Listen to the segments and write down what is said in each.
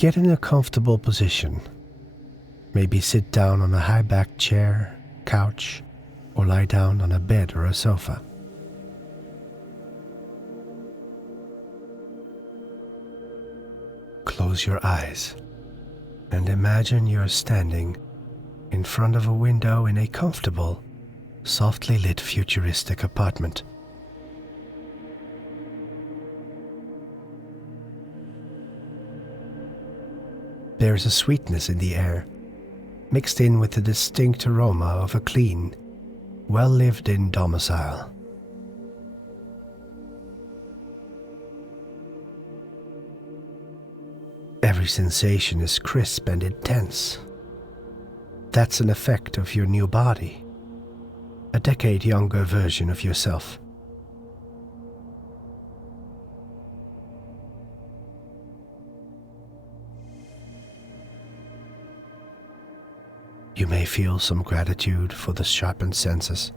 Get in a comfortable position. Maybe sit down on a high-backed chair, couch, or lie down on a bed or a sofa. Close your eyes and imagine you're standing in front of a window in a comfortable, softly lit futuristic apartment. There's a sweetness in the air, mixed in with the distinct aroma of a clean, well-lived-in domicile. Every sensation is crisp and intense. That's an effect of your new body, a decade younger version of yourself. You may feel some gratitude for the sharpened senses.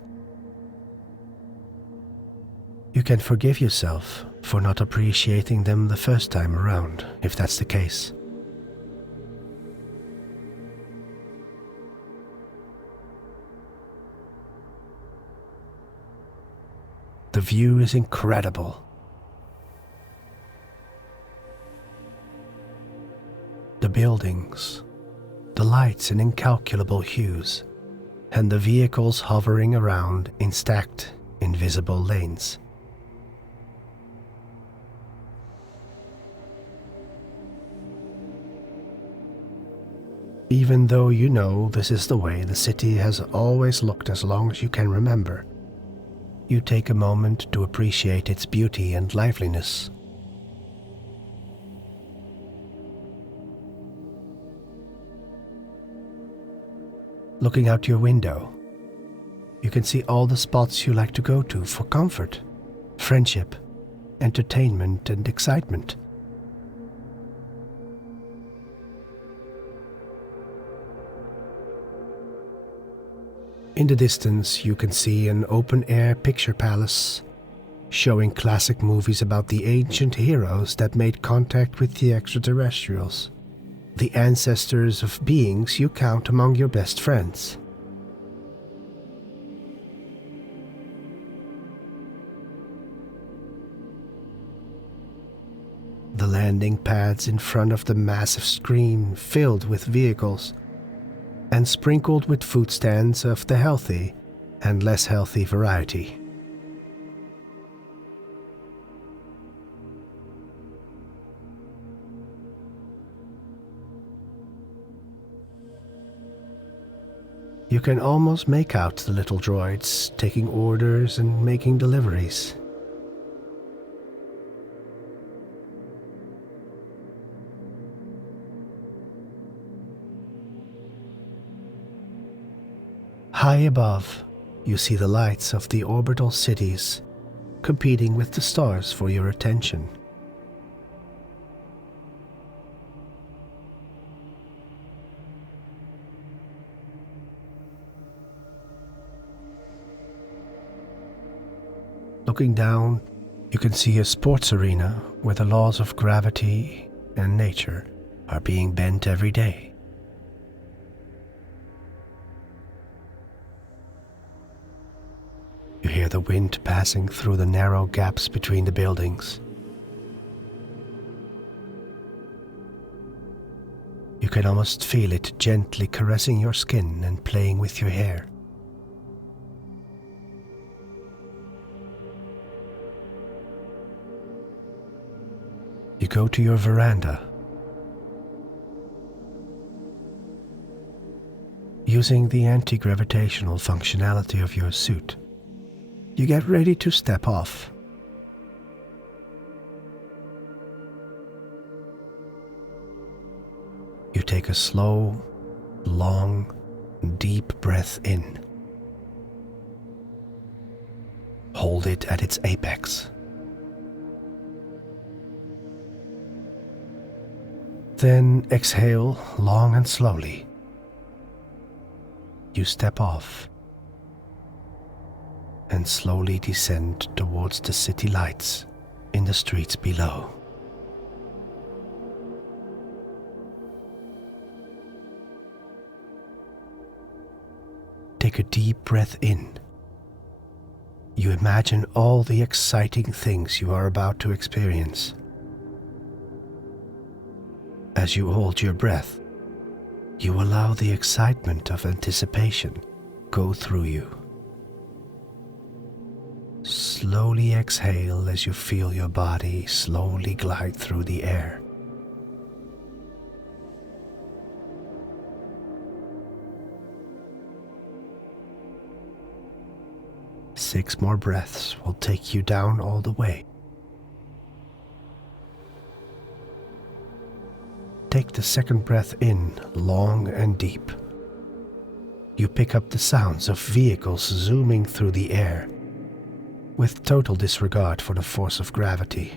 You can forgive yourself for not appreciating them the first time around, if that's the case. The view is incredible. The buildings, the lights in incalculable hues, and the vehicles hovering around in stacked, invisible lanes. Even though you know this is the way the city has always looked as long as you can remember, you take a moment to appreciate its beauty and liveliness. Looking out your window, you can see all the spots you like to go to for comfort, friendship, entertainment, and excitement. In the distance, you can see an open-air picture palace, showing classic movies about the ancient heroes that made contact with the extraterrestrials, the ancestors of beings you count among your best friends. The landing pads in front of the massive screen filled with vehicles, and sprinkled with food stands of the healthy and less healthy variety. You can almost make out the little droids taking orders and making deliveries. High above, you see the lights of the orbital cities competing with the stars for your attention. Looking down, you can see a sports arena where the laws of gravity and nature are being bent every day. You hear the wind passing through the narrow gaps between the buildings. You can almost feel it gently caressing your skin and playing with your hair. You go to your veranda. Using the anti-gravitational functionality of your suit, you get ready to step off. You take a slow, long, deep breath in. Hold it at its apex. Then exhale long and slowly. You step off and slowly descend towards the city lights in the streets below. take a deep breath in. You imagine all the exciting things you are about to experience. As you hold your breath, you allow the excitement of anticipation go through you. Slowly exhale as you feel your body slowly glide through the air. Six more breaths will take you down all the way. Take the second breath in, long and deep. You pick up the sounds of vehicles zooming through the air, with total disregard for the force of gravity.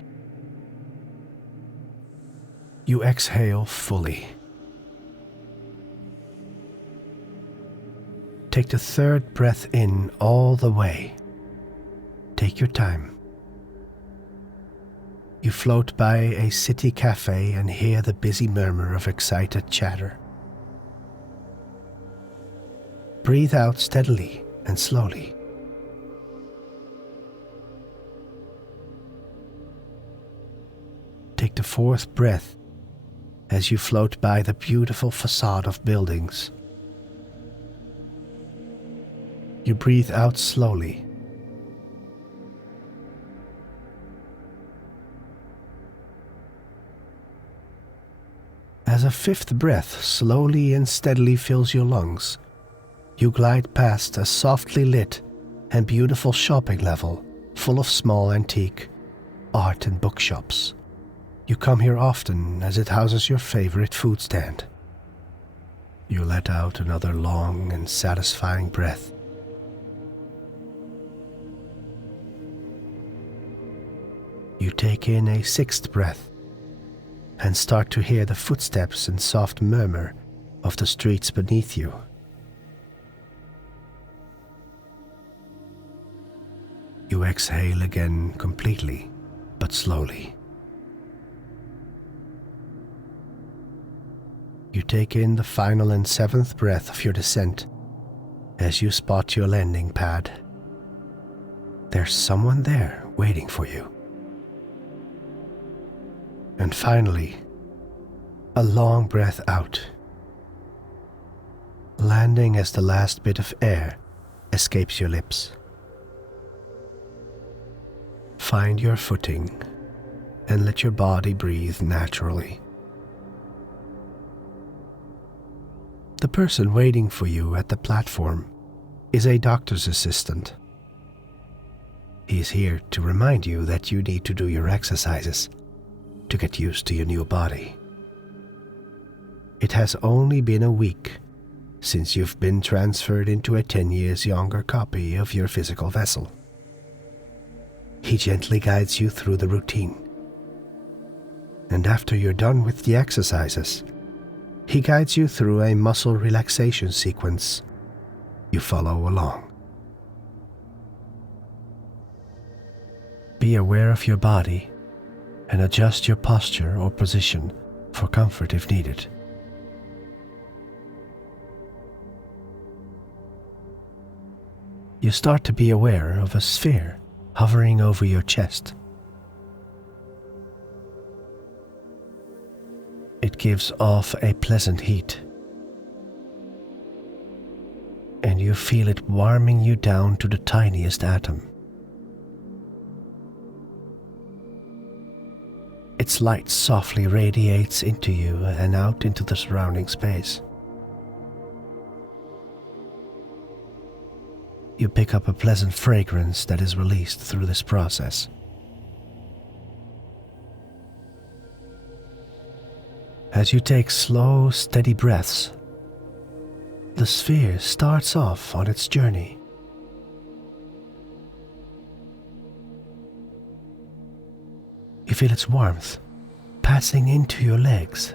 You exhale fully. Take the third breath in all the way. Take your time. You float by a city cafe and hear the busy murmur of excited chatter. Breathe out steadily and slowly. Take the fourth breath as you float by the beautiful facade of buildings. You breathe out slowly. As a fifth breath slowly and steadily fills your lungs, you glide past a softly lit and beautiful shopping level full of small antique art and bookshops. You come here often as it houses your favorite food stand. You let out another long and satisfying breath. You take in a sixth breath and start to hear the footsteps and soft murmur of the streets beneath you. You exhale again completely, but slowly. You take in the final and seventh breath of your descent as you spot your landing pad. There's someone there waiting for you. And finally, a long breath out, landing as the last bit of air escapes your lips. Find your footing and let your body breathe naturally. The person waiting for you at the platform is a doctor's assistant. He is here to remind you that you need to do your exercises to get used to your new body. It has only been a week since you've been transferred into a 10 years younger copy of your physical vessel. He gently guides you through the routine. And after you're done with the exercises, he guides you through a muscle relaxation sequence. You follow along. Be aware of your body and adjust your posture or position for comfort if needed. You start to be aware of a sphere hovering over your chest. It gives off a pleasant heat, and you feel it warming you down to the tiniest atom. Its light softly radiates into you and out into the surrounding space. You pick up a pleasant fragrance that is released through this process. As you take slow, steady breaths, the sphere starts off on its journey. You feel its warmth passing into your legs,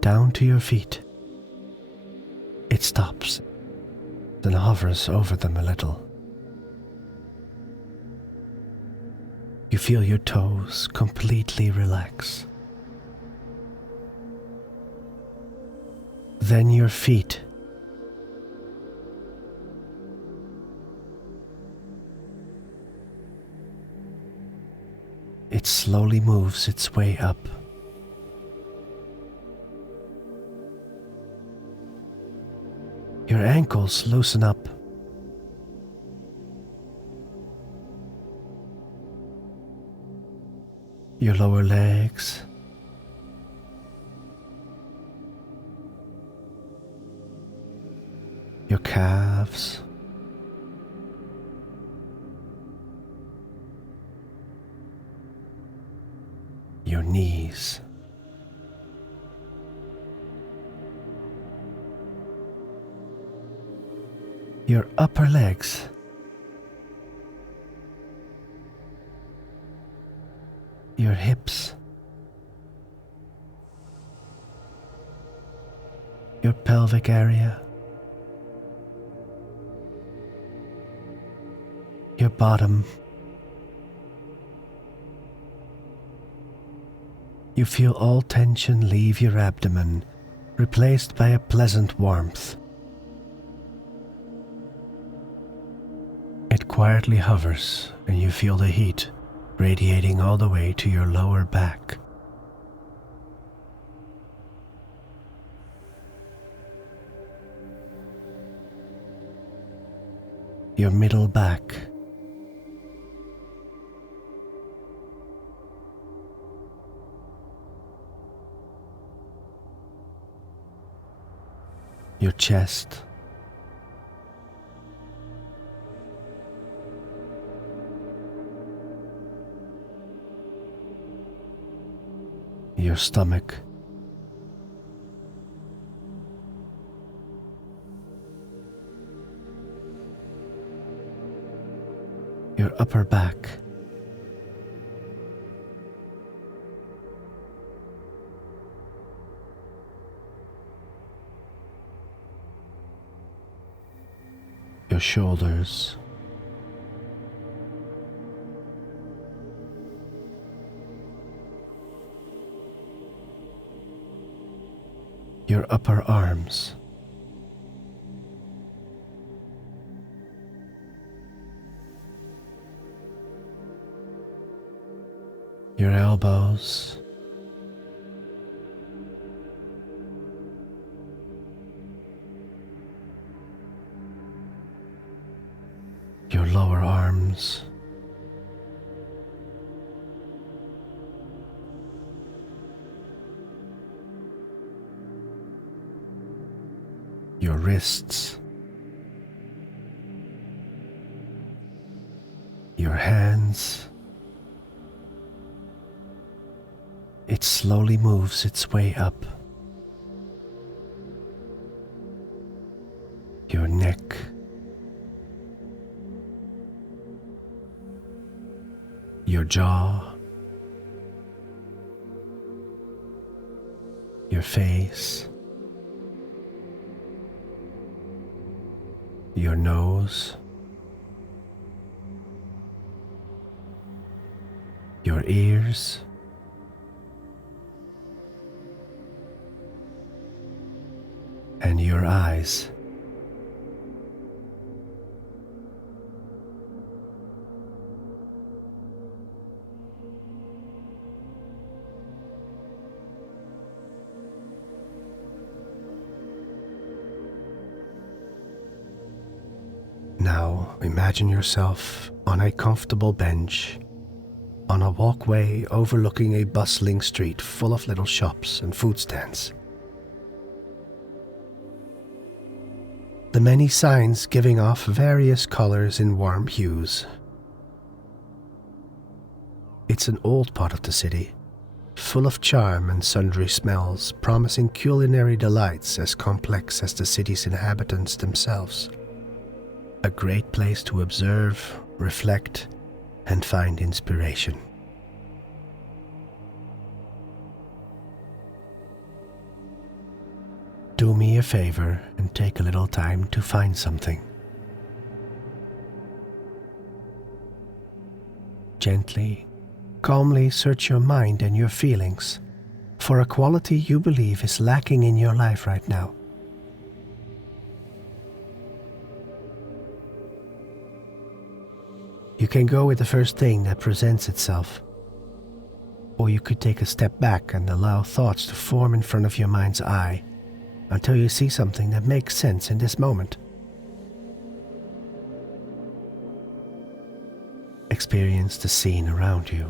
down to your feet. It stops and hovers over them a little. You feel your toes completely relax. Then your feet. It slowly moves its way up. Your ankles loosen up. Your lower legs. Your calves. Your knees. Your upper legs. Your hips. Your pelvic area. Your bottom. You feel all tension leave your abdomen, replaced by a pleasant warmth. It quietly hovers, and you feel the heat radiating all the way to your lower back. Your middle back. Your chest. Your stomach. Your upper back. Your shoulders. Your upper arms. Your elbows. Your lower arms. Your wrists. Your hands. It slowly moves its way up. Your neck. Your jaw. Your face. Your nose. Your ears. And your eyes. Now imagine yourself on a comfortable bench, on a walkway overlooking a bustling street full of little shops and food stands. The many signs giving off various colors in warm hues. It's an old part of the city, full of charm and sundry smells, promising culinary delights as complex as the city's inhabitants themselves. A great place to observe, reflect, and find inspiration. Do me a favor and take a little time to find something. Gently, calmly search your mind and your feelings for a quality you believe is lacking in your life right now You can go with the first thing that presents itself, or you could take a step back and allow thoughts to form in front of your mind's eye until you see something that makes sense in this moment. Experience the scene around you,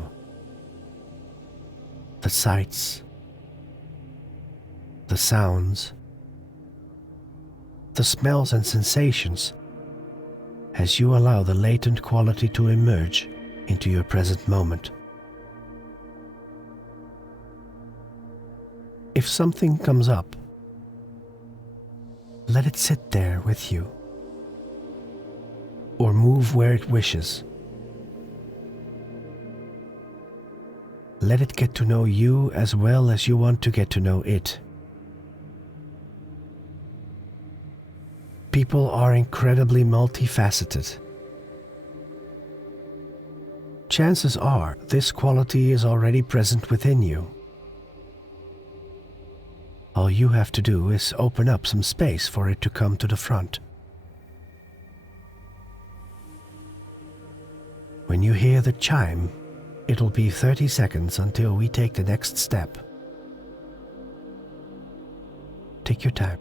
the sights, the sounds, the smells and sensations as you allow the latent quality to emerge into your present moment. If something comes up, let it sit there with you, or move where it wishes. Let it get to know you as well as you want to get to know it. People are incredibly multifaceted. Chances are this quality is already present within you. All you have to do is open up some space for it to come to the front. When you hear the chime, it'll be 30 seconds until we take the next step. Take your time.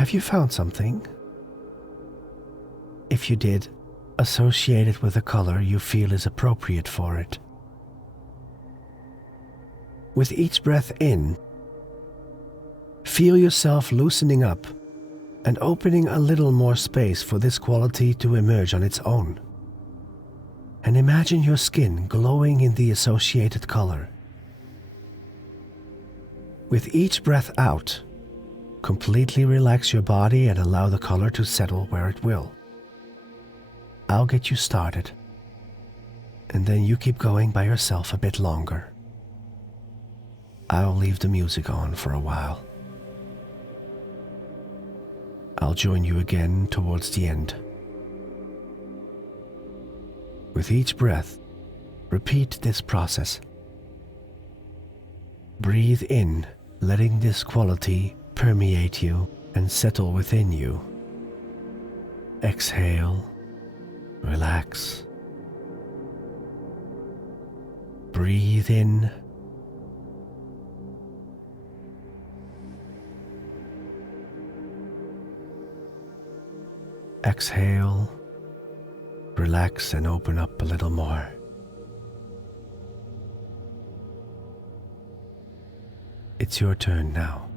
Have you found something? If you did, associate it with a color you feel is appropriate for it. With each breath in, feel yourself loosening up and opening a little more space for this quality to emerge on its own. And imagine your skin glowing in the associated color. With each breath out, completely relax your body and allow the color to settle where it will. I'll get you started, and then you keep going by yourself a bit longer. I'll leave the music on for a while. I'll join you again towards the end. With each breath, repeat this process. Breathe in, letting this quality permeate you and settle within you. Exhale, relax. Breathe in. Exhale, relax and open up a little more. It's your turn now.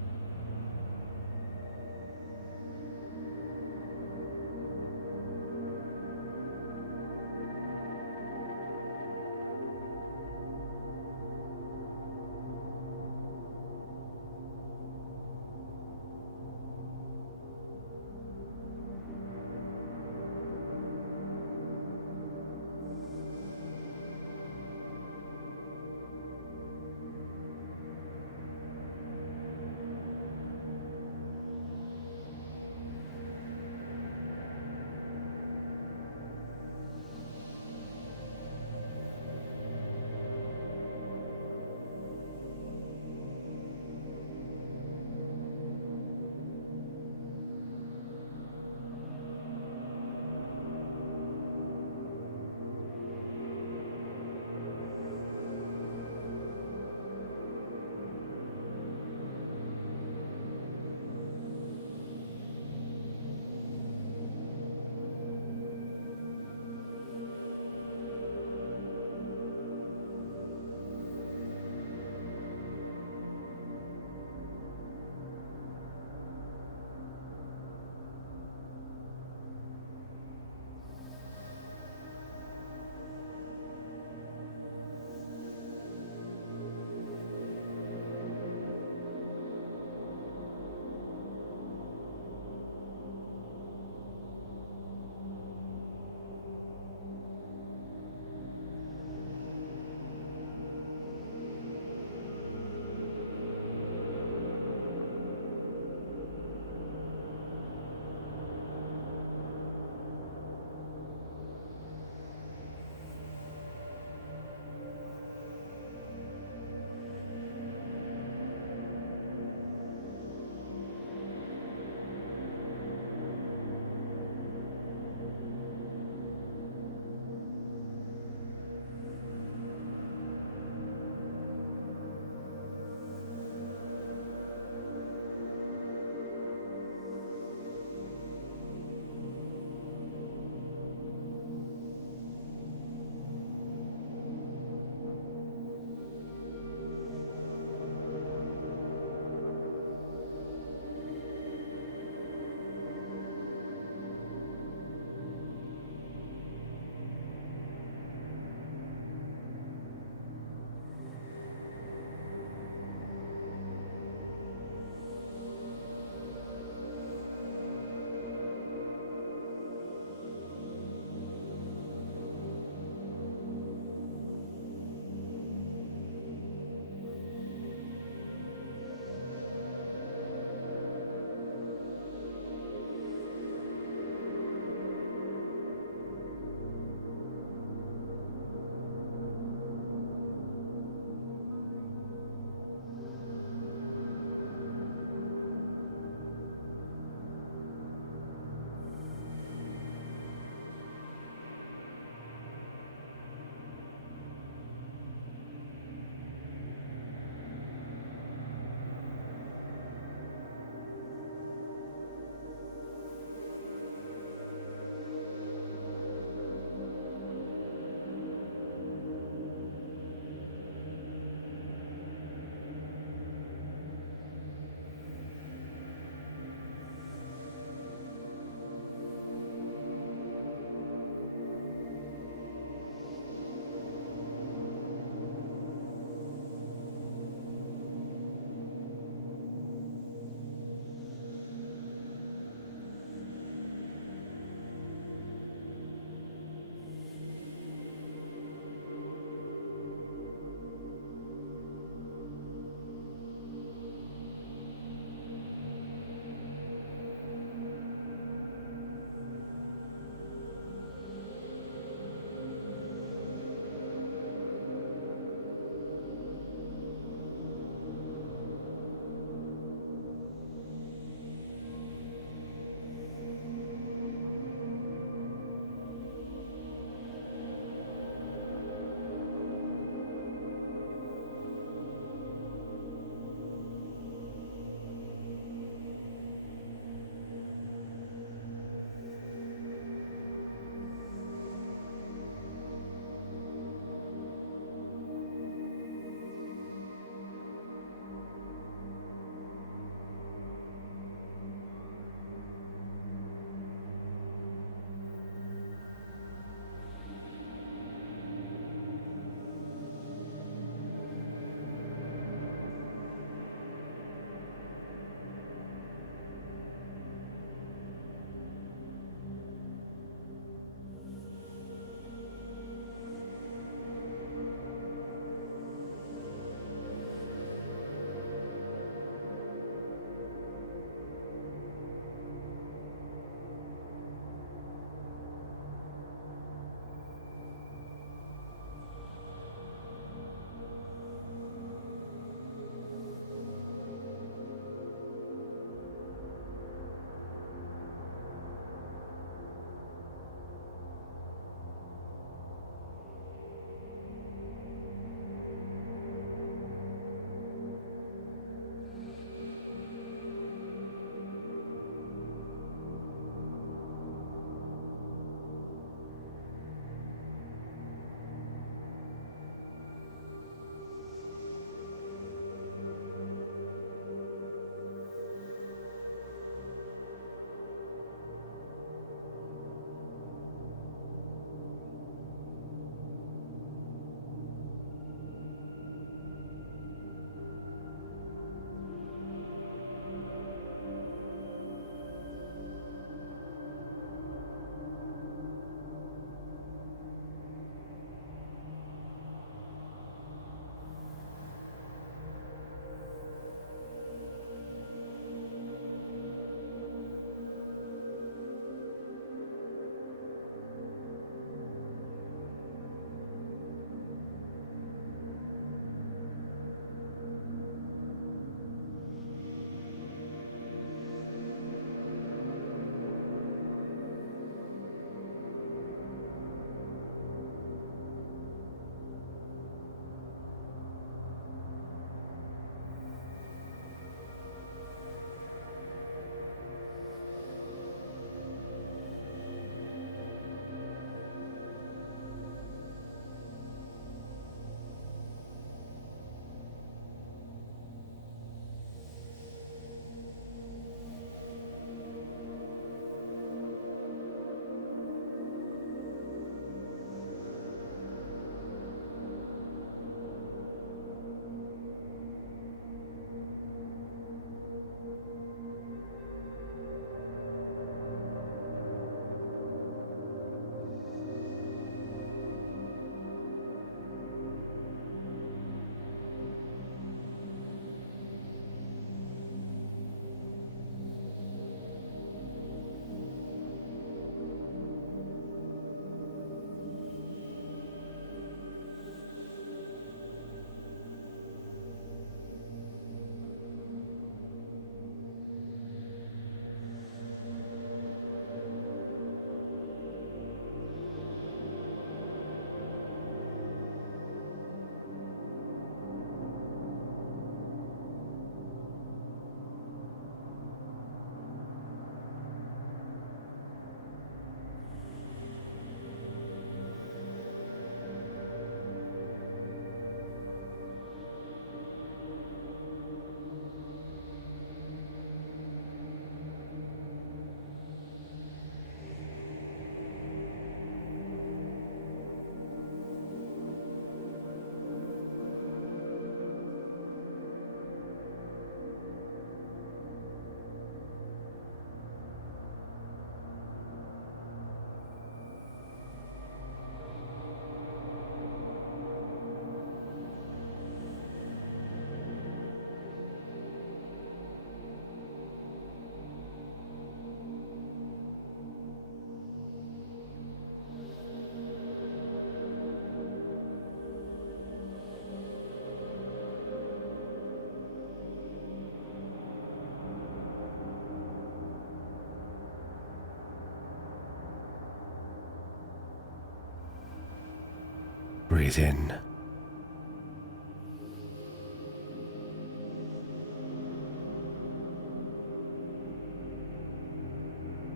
Breathe in.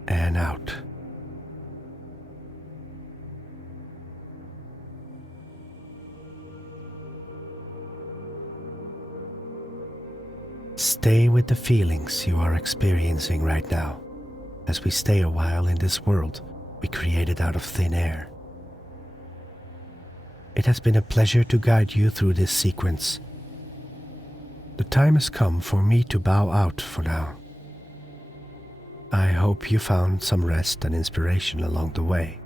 And out. Stay with the feelings you are experiencing right now, as we stay a while in this world we created out of thin air. It has been a pleasure to guide you through this sequence. The time has come for me to bow out for now. I hope you found some rest and inspiration along the way.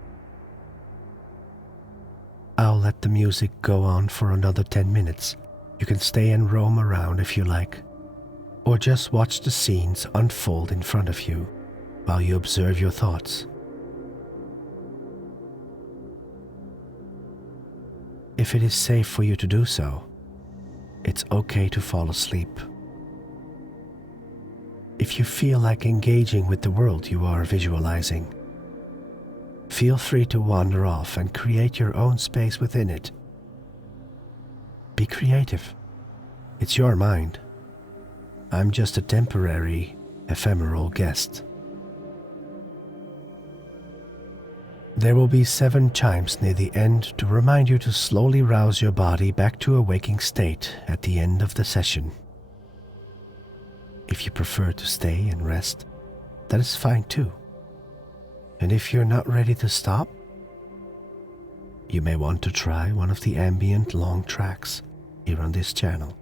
I'll let the music go on for another 10 minutes. You can stay and roam around if you like, or just watch the scenes unfold in front of you while you observe your thoughts. If it is safe for you to do so, it's okay to fall asleep. If you feel like engaging with the world you are visualizing, feel free to wander off and create your own space within it. Be creative. It's your mind. I'm just a temporary, ephemeral guest. There will be 7 chimes near the end to remind you to slowly rouse your body back to a waking state at the end of the session. If you prefer to stay and rest, that is fine too. And if you're not ready to stop, you may want to try one of the ambient long tracks here on this channel.